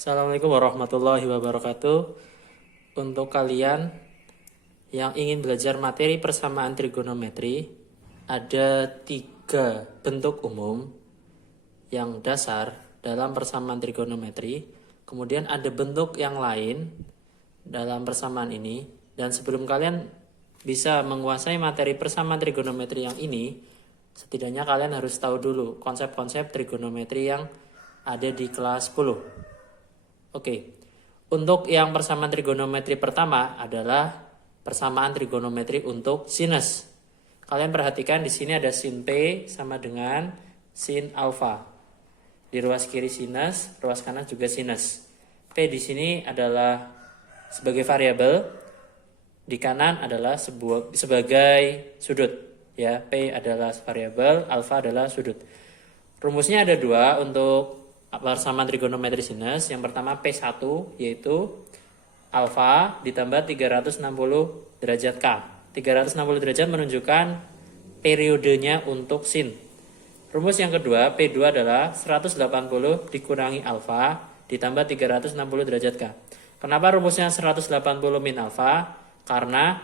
Assalamualaikum warahmatullahi wabarakatuh. Untuk kalian yang ingin belajar materi persamaan trigonometri, ada 3 bentuk umum yang dasar dalam persamaan trigonometri. Kemudian ada bentuk yang lain dalam persamaan ini. Dan sebelum kalian bisa menguasai materi persamaan trigonometri yang ini, setidaknya kalian harus tahu dulu konsep-konsep trigonometri yang ada di kelas 10. Oke, untuk yang persamaan trigonometri pertama adalah persamaan trigonometri untuk sinus. Kalian perhatikan di sini ada sin P sama dengan sin alfa. Di ruas kiri sinus, ruas kanan juga sinus. P di sini adalah sebagai variabel, di kanan adalah sebagai sudut. Ya, P adalah variabel, alfa adalah sudut. Rumusnya ada 2 untuk persamaan trigonometri sinus. Yang pertama P1 yaitu alfa ditambah 360 derajat K. 360 derajat menunjukkan periodenya untuk sin. Rumus yang kedua P2 adalah 180 dikurangi alfa ditambah 360 derajat K. Kenapa rumusnya 180 min alfa? Karena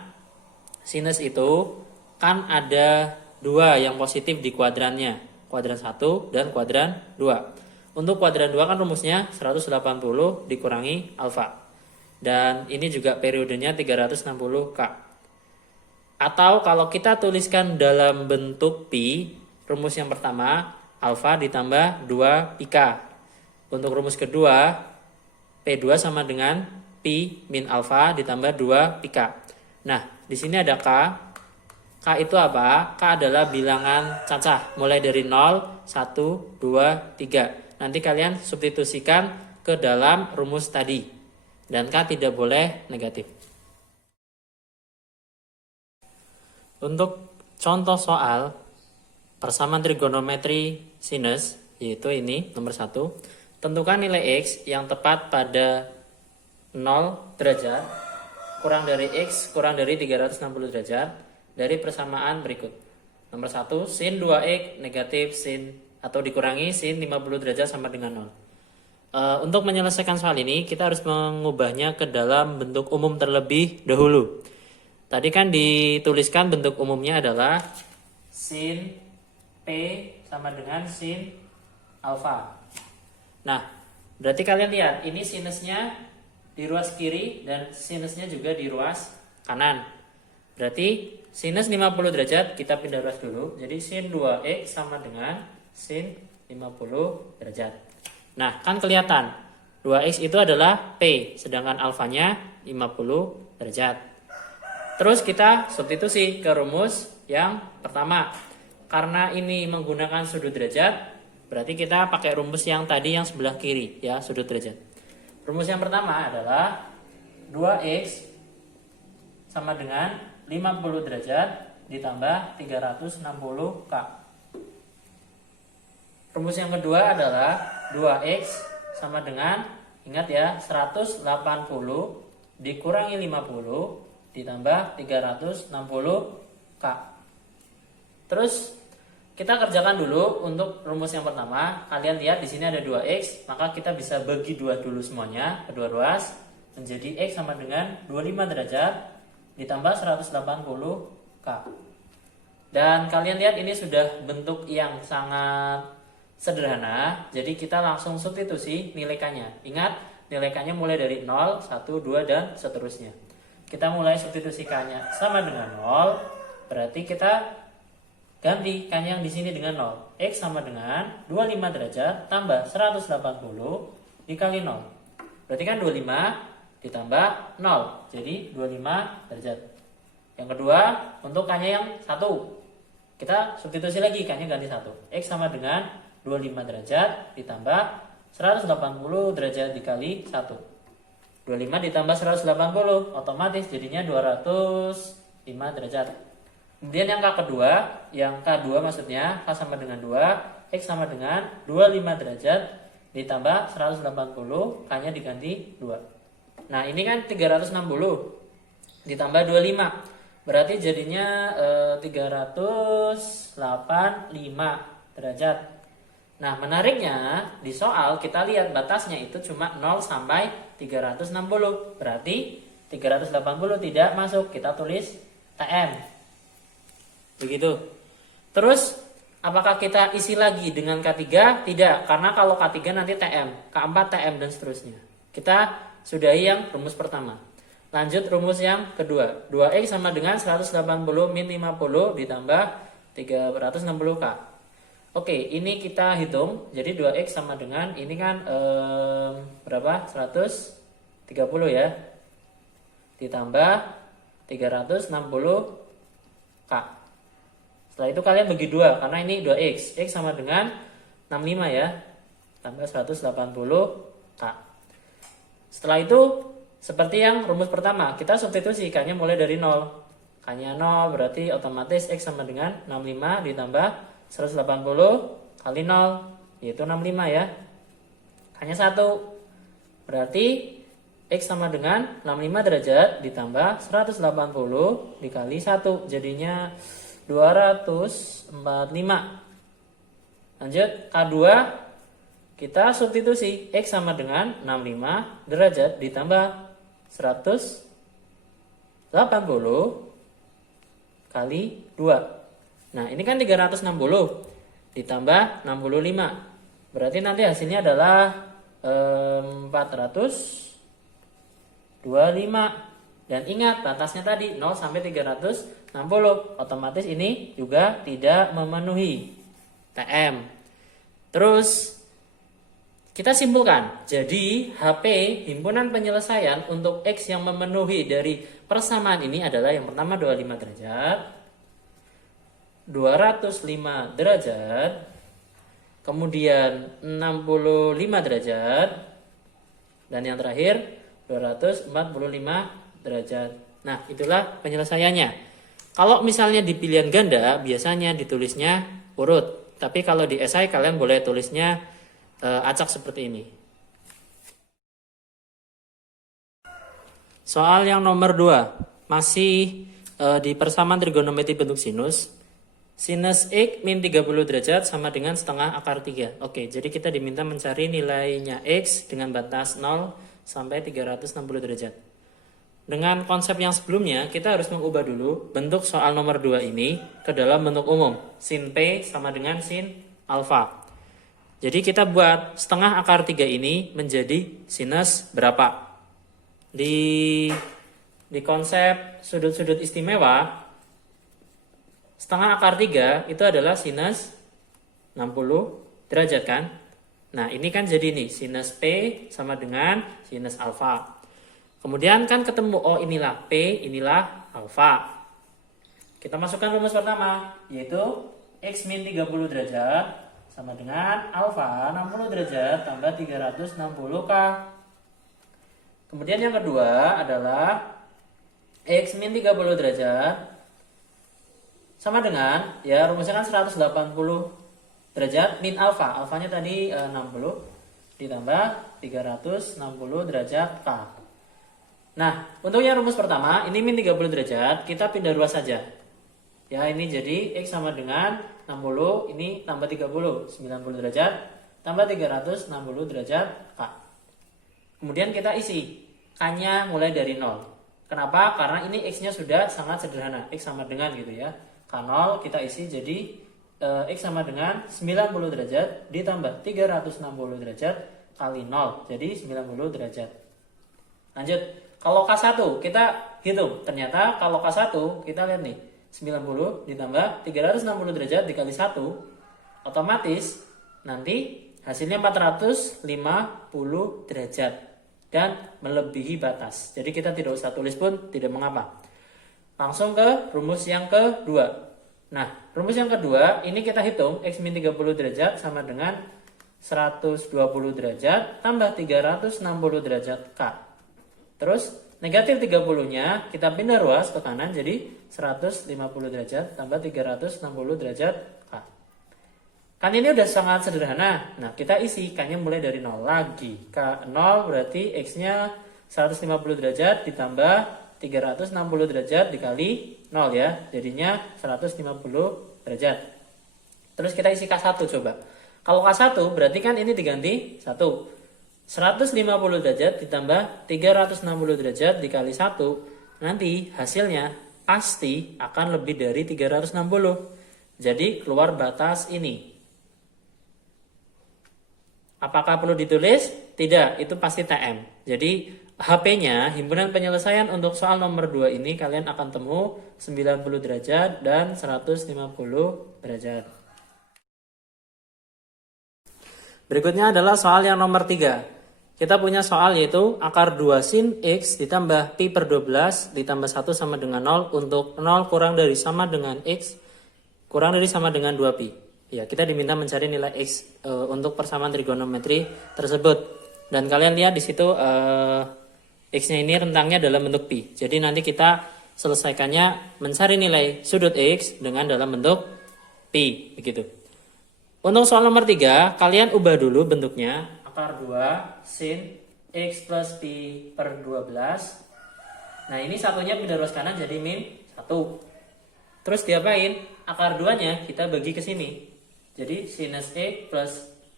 sinus itu kan ada 2 yang positif di kuadrannya, kuadran 1 dan kuadran 2. Untuk kuadran 2 kan rumusnya 180 dikurangi alfa. Dan ini juga periodenya 360K. Atau kalau kita tuliskan dalam bentuk pi, rumus yang pertama alfa ditambah 2 πk. Untuk rumus kedua P2 sama dengan pi min alfa ditambah 2 πk. Nah, di sini ada K. K itu apa? K adalah bilangan cacah mulai dari 0, 1, 2, 3. Nanti kalian substitusikan ke dalam rumus tadi. Dan K tidak boleh negatif. Untuk contoh soal persamaan trigonometri sinus, yaitu ini nomor 1. Tentukan nilai X yang tepat pada 0 derajat kurang dari X kurang dari 360 derajat dari persamaan berikut. Nomor 1, sin 2X negatif sin atau dikurangi sin 50 derajat sama dengan 0. Untuk menyelesaikan soal ini kita harus mengubahnya ke dalam bentuk umum terlebih dahulu. Tadi kan dituliskan bentuk umumnya adalah sin P sama dengan sin alfa. Nah, berarti kalian lihat ini sinusnya di ruas kiri dan sinusnya juga di ruas kanan. Berarti sinus 50 derajat kita pindah ruas dulu. Jadi sin 2X sama dengan sin 50 derajat. Nah, kan kelihatan 2X itu adalah P, sedangkan alfanya 50 derajat. Terus kita substitusi ke rumus yang pertama. Karena ini menggunakan sudut derajat, berarti kita pakai rumus yang tadi yang sebelah kiri, ya, sudut derajat. Rumus yang pertama adalah 2X sama dengan 50 derajat ditambah 360K. Rumus yang kedua adalah 2X sama dengan, ingat ya, 180 dikurangi 50 ditambah 360K. Terus kita kerjakan dulu untuk rumus yang pertama. Kalian lihat di sini ada 2X, maka kita bisa bagi 2 dulu semuanya, kedua ruas, menjadi X sama dengan 25 derajat ditambah 180K. Dan kalian lihat ini sudah bentuk yang sangat sederhana, jadi kita langsung substitusi nilai K-nya. Ingat, nilai K-nya mulai dari 0, 1, 2, dan seterusnya. Kita mulai substitusi K-nya sama dengan 0, berarti kita ganti K-nya yang di sini dengan 0. X sama dengan 25 derajat tambah 180 dikali 0. Berarti kan 25 ditambah 0, jadi 25 derajat. Yang kedua, untuk K-nya yang 1, kita substitusi lagi, K-nya ganti 1. X sama dengan 25 derajat ditambah 180 derajat dikali 1. 25 ditambah 180 otomatis jadinya 205 derajat. Kemudian yang K kedua, yang K2 maksudnya K sama dengan 2, X sama dengan 25 derajat ditambah 180, K-nya diganti 2. Nah, ini kan 360 ditambah 25. Berarti jadinya 385 derajat. Nah, menariknya di soal kita lihat batasnya itu cuma 0 sampai 360. Berarti 380 tidak masuk. Kita tulis TM. Begitu. Terus, apakah kita isi lagi dengan K3? Tidak, karena kalau K3 nanti TM, K4 TM dan seterusnya. Kita sudahi yang rumus pertama. Lanjut rumus yang kedua. 2X sama dengan 180 min 50 ditambah 360K. Oke, ini kita hitung. Jadi 2X sama dengan ini kan berapa? 130 ya. Ditambah 360K. Setelah itu kalian bagi 2 karena ini 2X. X sama dengan 65 ya. Tambah 180K. Setelah itu seperti yang rumus pertama, kita substitusi K-nya mulai dari 0. K-nya 0 berarti otomatis X sama dengan 65 ditambah 180 kali 0 yaitu 65 ya. Hanya 1. Berarti X sama dengan 65 derajat ditambah 180 dikali 1 jadinya 245. Lanjut K2 kita substitusi X sama dengan 65 derajat ditambah 180 kali 2. Nah, ini kan 360 ditambah 65. Berarti nanti hasilnya adalah 425. Dan ingat batasnya tadi 0 sampai 360. Otomatis ini juga tidak memenuhi TM. Terus kita simpulkan. Jadi HP himpunan penyelesaian untuk X yang memenuhi dari persamaan ini adalah yang pertama 25 derajat, 205 derajat, kemudian 65 derajat, dan yang terakhir 245 derajat. Nah, itulah penyelesaiannya. Kalau misalnya di pilihan ganda, biasanya ditulisnya urut. Tapi kalau di esai kalian boleh tulisnya acak seperti ini. Soal yang nomor 2, masih di persamaan trigonometri bentuk sinus. Sinus X min 30 derajat sama dengan setengah akar 3. Oke, jadi kita diminta mencari nilainya X dengan batas 0 sampai 360 derajat. Dengan konsep yang sebelumnya, kita harus mengubah dulu bentuk soal nomor 2 ini ke dalam bentuk umum. Sin P sama dengan sin alfa. Jadi kita buat setengah akar 3 ini menjadi sinus berapa? Di konsep sudut-sudut istimewa, setengah akar 3 itu adalah sinus 60 derajat kan? Nah, ini kan jadi nih, sinus P sama dengan sinus alfa. Kemudian kan ketemu, oh inilah P, inilah alfa. Kita masukkan rumus pertama, yaitu X min 30 derajat sama dengan alfa 60 derajat tambah 360K. Kemudian yang kedua adalah X min 30 derajat sama dengan, ya rumusnya kan 180 derajat min alfa. Alfanya tadi 60 ditambah 360 derajat K. Nah, untuk yang rumus pertama, ini min 30 derajat, kita pindah ruas saja. Ya, ini jadi X sama dengan 60, ini tambah 30, 90 derajat, tambah 360 derajat K. Kemudian kita isi, K-nya mulai dari 0. Kenapa? Karena ini X-nya sudah sangat sederhana, X sama dengan gitu ya. K0 kita isi jadi X sama dengan 90 derajat ditambah 360 derajat kali 0, jadi 90 derajat. Lanjut, kalau K1 kita hitung, ternyata kalau K1 kita lihat nih, 90 ditambah 360 derajat dikali 1, otomatis nanti hasilnya 450 derajat dan melebihi batas. Jadi kita tidak usah tulis pun tidak mengapa. Langsung ke rumus yang kedua. Nah, rumus yang kedua ini kita hitung X min 30 derajat sama dengan 120 derajat tambah 360 derajat K. Terus negatif 30-nya kita pindah ruas ke kanan jadi 150 derajat tambah 360 derajat K. Kan ini udah sangat sederhana. Nah, kita isi K-nya mulai dari 0 lagi. K0 berarti X-nya 150 derajat ditambah 360 derajat dikali 0 ya. Jadinya 150 derajat. Terus kita isi K1 coba. Kalau K1 berarti kan ini diganti 1. 150 derajat ditambah 360 derajat dikali 1. Nanti hasilnya pasti akan lebih dari 360. Jadi keluar batas ini. Apakah perlu ditulis? Tidak, itu pasti TM. Jadi HP-nya, himpunan penyelesaian untuk soal nomor 2 ini kalian akan temu 90 derajat dan 150 derajat. Berikutnya adalah soal yang nomor 3. Kita punya soal yaitu akar 2 sin X ditambah pi per 12 ditambah 1 sama dengan 0 untuk 0 kurang dari sama dengan X kurang dari sama dengan 2pi. Ya, kita diminta mencari nilai X untuk persamaan trigonometri tersebut. Dan kalian lihat di situ X-nya ini rentangnya dalam bentuk pi. Jadi nanti kita selesaikannya mencari nilai sudut X dengan dalam bentuk pi. Begitu. Untuk soal nomor 3, kalian ubah dulu bentuknya. Akar 2 sin X plus pi per 12. Nah ini satunya pindah ruas kanan jadi min 1. Terus diapain? Akar 2-nya kita bagi ke sini. Jadi sinus X plus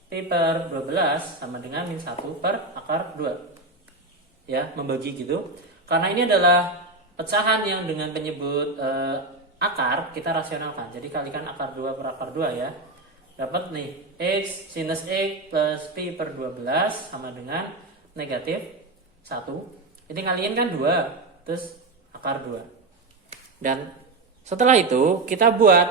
pi per 12 sama dengan min 1 per akar 2. Ya, membagi gitu. Karena ini adalah pecahan yang dengan penyebut akar, kita rasionalkan. Jadi kalikan akar 2 per akar 2 ya. Dapat nih, X sinus X plus pi per 12 sama dengan negatif 1. Ini kalian kan 2, terus akar 2. Dan setelah itu, kita buat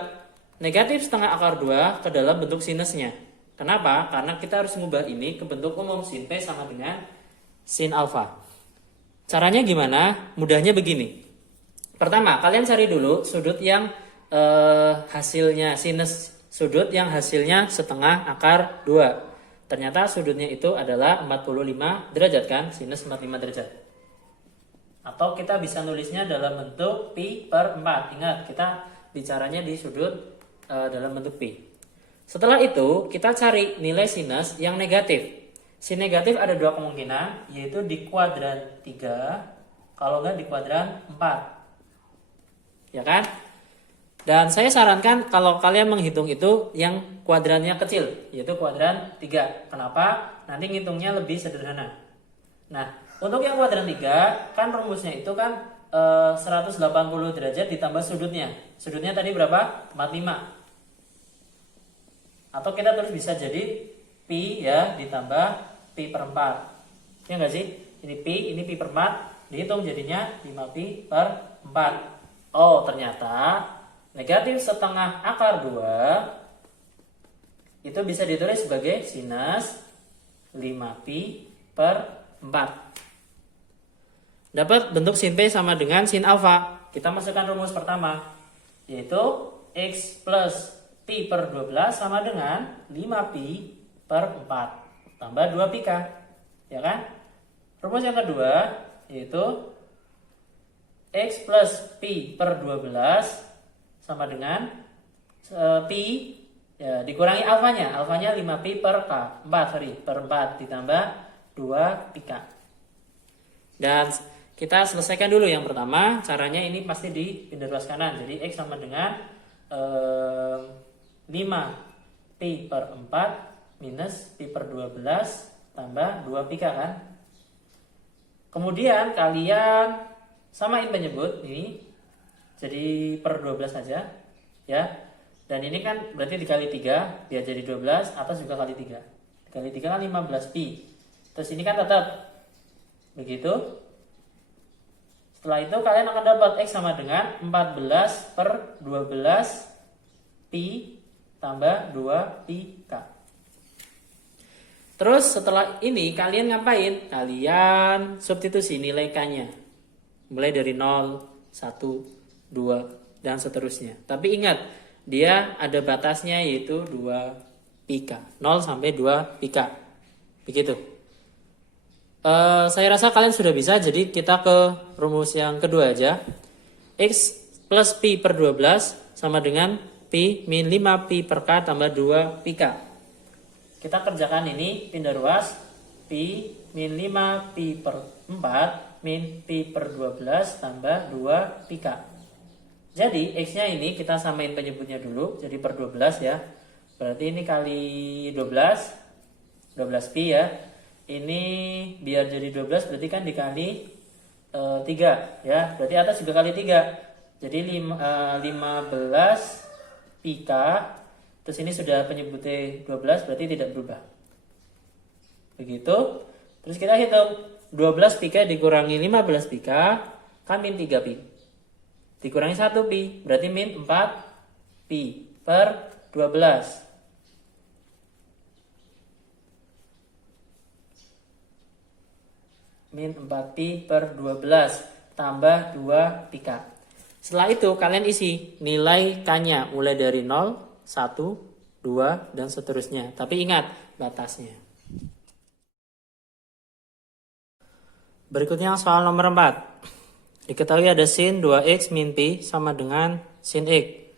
negatif setengah akar 2 ke dalam bentuk sinusnya. Kenapa? Karena kita harus mengubah ini ke bentuk umum sin P sama dengan sin alfa. Caranya gimana? Mudahnya begini. Pertama, kalian cari dulu sudut yang hasilnya sinus sudut yang hasilnya setengah akar 2. Ternyata sudutnya itu adalah 45 derajat kan? Sinus 45 derajat. Atau kita bisa nulisnya dalam bentuk pi per 4. Ingat, kita bicaranya di sudut dalam bentuk pi. Setelah itu, kita cari nilai sinus yang negatif. Sin negatif ada 2 kemungkinan, yaitu di kuadran 3, kalau enggak di kuadran 4. Ya kan? Dan saya sarankan kalau kalian menghitung itu yang kuadrannya kecil, yaitu kuadran 3. Kenapa? Nanti ngitungnya lebih sederhana. Nah, untuk yang kuadran 3, kan rumusnya itu kan 180 derajat ditambah sudutnya. Sudutnya tadi berapa? 45. Atau kita terus bisa jadi pi ya ditambah pi per 4. Ya enggak sih? Ini pi per 4. Dihitung jadinya 5pi per 4. Oh, ternyata negatif setengah akar 2 itu bisa ditulis sebagai sinus 5pi per 4. Dapat bentuk sin P sama dengan sin alfa. Kita masukkan rumus pertama, yaitu X plus pi per 12 sama dengan 5pi per 4 tambah 2πk. Ya kan? Rumus yang kedua yaitu X plus pi per 12 sama dengan pi ya, dikurangi alfanya. Alfanya 5pi per 4 ditambah 2πk. Dan kita selesaikan dulu yang pertama. Caranya ini pasti dipindah ruas kanan. Jadi X sama dengan 5pi per 4 minus pi per 12 tambah 2πk kan. Kemudian kalian samain penyebut ini jadi per 12 saja ya. Dan ini kan berarti dikali 3 biar jadi 12, atas juga kali 3. Dikali 3 kan 15pi. Terus ini kan tetap begitu. Setelah itu kalian akan dapat X sama dengan 14 per 12 pi tambah 2πk. Terus setelah ini kalian ngapain? Kalian substitusi nilai K-nya. Mulai dari 0, 1, 2, dan seterusnya. Tapi ingat, dia ada batasnya yaitu 2πk. 0 sampai 2πk. Begitu. Saya rasa kalian sudah bisa, jadi kita ke rumus yang kedua aja. X plus pi per 12 sama dengan pi min 5pi per k tambah 2πk. Kita kerjakan ini, pindah ruas. Pi min 5pi per 4 min pi per 12 tambah 2πk. Jadi X nya ini kita samain penyebutnya dulu, jadi per 12 ya. Berarti ini kali 12 pi ya. Ini biar jadi 12 berarti kan dikali 3 ya. Berarti atas juga kali 3. Jadi 15 pi k. Terus ini sudah penyebutnya 12 berarti tidak berubah. Begitu. Terus kita hitung 12 pi k dikurangi 15 pi k kan min 3 pi. Dikurangi 1 pi berarti min 4 pi per 12. Min 4 pi per 12 tambah 2 pi k. Setelah itu kalian isi nilai k-nya mulai dari 0, 1, 2 dan seterusnya. Tapi ingat batasnya. Berikutnya soal nomor 4. Diketahui ada sin 2x min pi sama dengan sin x.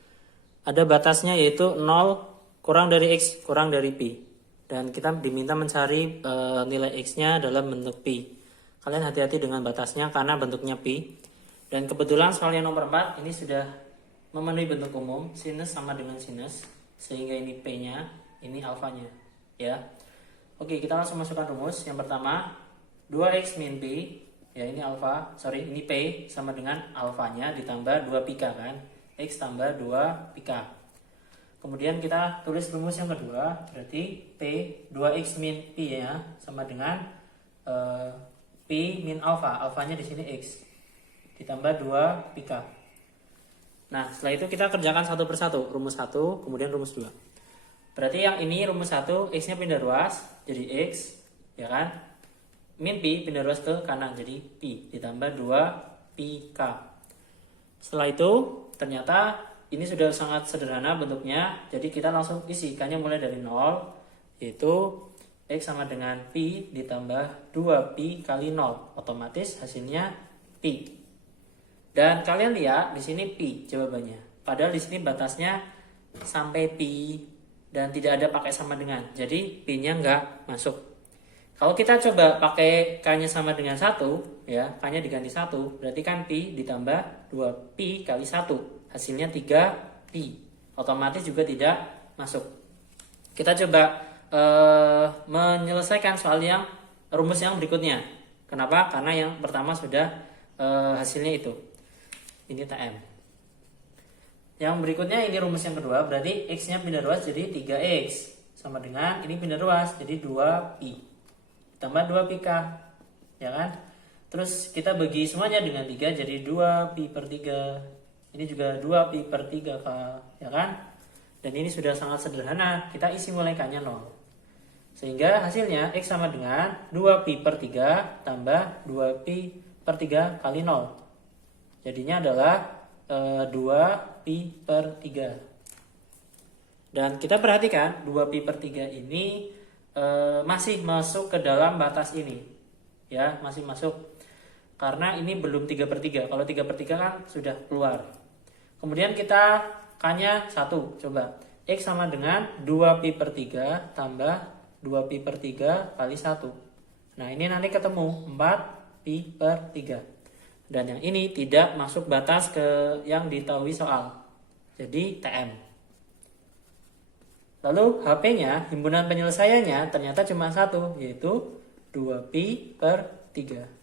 Ada batasnya yaitu 0 kurang dari x kurang dari pi. Dan kita diminta mencari nilai x-nya dalam bentuk pi. Kalian hati-hati dengan batasnya karena bentuknya pi. Dan kebetulan soal yang nomor 4 ini sudah memenuhi bentuk umum. Sinus sama dengan sinus. Sehingga ini p-nya, ini alfanya. Ya. Oke, kita langsung masukkan rumus. Yang pertama, 2x min pi. Ya, ini alfa. Ini p sama dengan alfanya ditambah 2 pi k kan. X tambah 2 pi k. Kemudian kita tulis rumus yang kedua. Berarti p 2x min pi ya sama dengan pi min alfa, alfanya di sini x ditambah 2 pi k. Nah, setelah itu kita kerjakan satu persatu, rumus 1, kemudian rumus 2. Berarti yang ini rumus 1, x-nya pindah ruas jadi x, ya kan? Min pi pindah ruas ke kanan jadi pi ditambah 2 pi k. Setelah itu ternyata ini sudah sangat sederhana bentuknya, jadi kita langsung isi k-nya mulai dari 0, yaitu x sama dengan pi ditambah 2 pi kali 0. Otomatis hasilnya pi. Dan kalian lihat di sini pi jawabannya. Padahal di sini batasnya sampai pi dan tidak ada pakai sama dengan. Jadi pi-nya nggak masuk. Kalau kita coba pakai k-nya sama dengan 1, ya, k-nya diganti 1, berarti kan pi ditambah 2 pi kali 1. Hasilnya 3 pi. Otomatis juga tidak masuk. Kita coba menyelesaikan soal yang rumus yang berikutnya. Kenapa? Karena yang pertama sudah hasilnya itu. Ini TM. Yang berikutnya ini rumus yang kedua, berarti x-nya pindah ruas jadi 3x sama dengan ini pindah ruas jadi 2 pi tambah 2 pi k, ya kan? Terus kita bagi semuanya dengan 3 jadi 2 pi per 3. Ini juga 2 pi per 3 k, ya kan? Dan ini sudah sangat sederhana, kita isi mulai k-nya 0. Sehingga hasilnya x sama dengan 2 pi per 3 tambah 2 pi per 3 kali 0. Jadinya adalah 2 pi per 3. Dan kita perhatikan 2 pi per 3 ini masih masuk ke dalam batas ini. Ya, masih masuk. Karena ini belum 3 per 3. Kalau 3 per 3 kan sudah keluar. Kemudian kita k-nya 1. Coba. X sama dengan 2 pi per 3 tambah 2 pi per 3 kali 1. Nah, ini nanti ketemu 4 pi per 3. Dan yang ini tidak masuk batas ke yang diketahui soal. Jadi TM. Lalu HP-nya, himpunan penyelesaiannya ternyata cuma 1, yaitu 2 pi per 3.